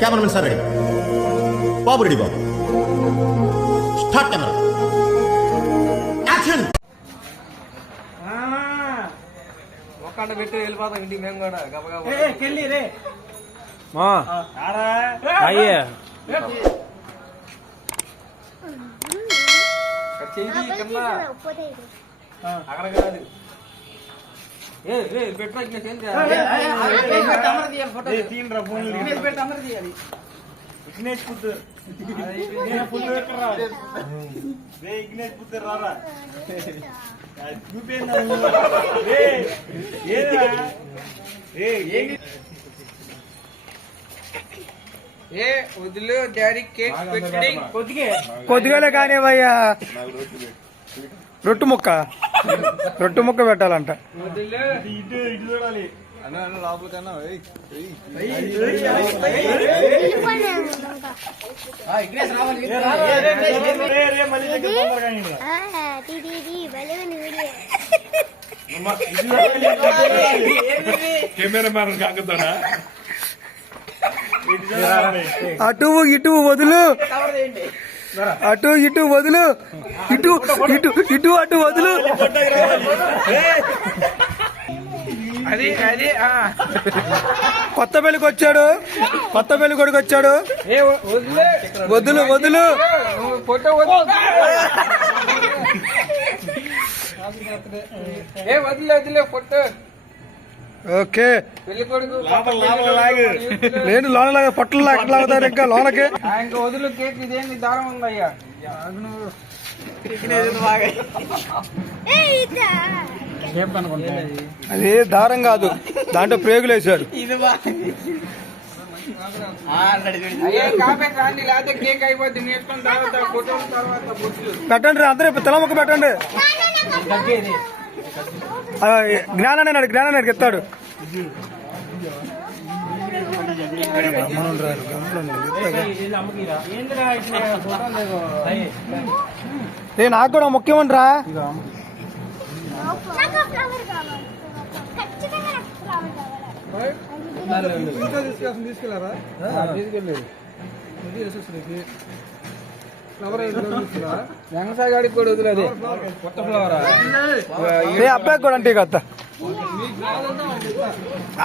Cameramen sir ready, బాబు ready, బాబు start camera action. ఒక్కడ పెట్టి వెళ్ళిపోతాం ఇంటికి మేము కూడా గబగబా అయ్యే చెయ్యి కింద అక్కడ కాదు పెట్టిన విఘ్నేష్ పుత్తూరు విఘ్నేష్ పుత్తూరు రారా వదిలే డాడీ కేక్ కొద్దిగానే కానివయ్యా. రొట్టు ముక్క పెట్టాలంట. ఇటు చూడాలి అన్న లోపలికన్నా కెమెరామ్యాన్ కాకుతాడా? అటు ఇటు వదులు, అటు ఇటు వదులు, ఇటు ఇటు ఇటు అటు వదులు. అది అది కొత్త పెళ్లికి వచ్చాడు, కొత్త పెళ్లి కొడుకు వచ్చాడు. వదులు వదులు. ఫోటో వదిలే ఫోటో. ఓకే పెళ్లి కొడుకు నేను లోన లాగా పొట్టలు లాగుతారు ఇంకా లోనకి. ఇంకా వదులు కేక్. ఇదేంటి దారం ఉందయ్యా? అది దారం కాదు, దాంట్లో ప్రేగులు వేశారు. కేక్ అయిపోద్ది. నేర్చుకున్న తర్వాత ఫోటో తర్వాత బొట్లు పెట్టండి, అందరూ తల ముక్క పెట్టండి. జ్ఞానాన్ని ఎత్తాడు. నాకు కూడా ముఖ్యమంటరా. తీసుకెళ్ళారా? వెంకసాయి గాడికి కూడా వదిలేదు. కొత్త ఫ్లవరా అబ్బాయికి కూడా అంటే కొత్త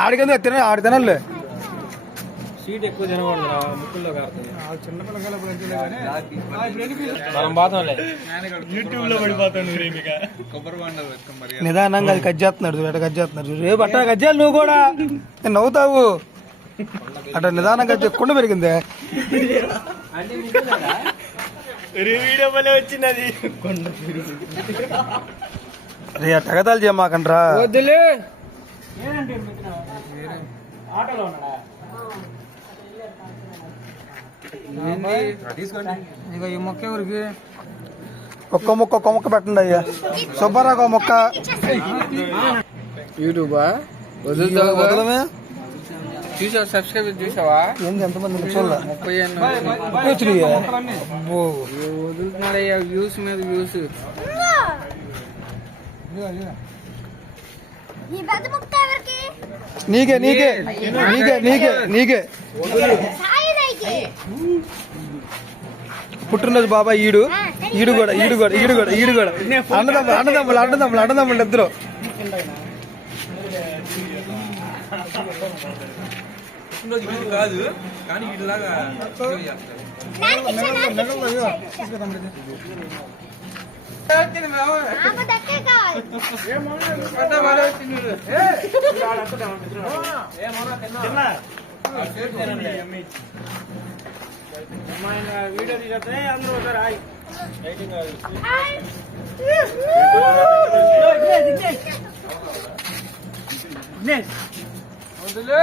ఆడికి ఆడి తినాలి. సీట్ ఎక్కువ తినకూడదు, ముక్కుల్లో యూట్యూబ్ లో పడిపోతాను. నిదానంగా అది కట్ చేస్తున్నాడు, కట్ చేస్తున్నాడు. రేపు అట్టా కట్ చేయాలి. నువ్వు కూడా నవ్వుతావు అట్లా నిదానంగా కుండ పెరిగిందే. వీడియో వల్లే వచ్చింది అది. రే తగదాలు చేయమాకండ్రా. వద్దులే. ఇక ఈ మొక్క ఎవరికి? ఒక్క మొక్క పెట్టండి అయ్యా. సుబ్బారావు ఒక మొక్క. యూట్యూబా వదలమే చూసావా? సబ్స్క్రైబ్ చూసావా? ఏంది ఎంతమంది చూడాల? 30 వదులుతున్నారయ్యా. వ్యూస్ మీద వ్యూస్. నీకే నీకే నీకే నీకే నీకే పుట్టినరోజు బాబా. ఈడు కూడా అన్నదమ్ములు ఇద్దరు. కాదు కానీ ఇలాగా వీడియో తీసేస్తే అందరూ ఒకసారి వదిలే.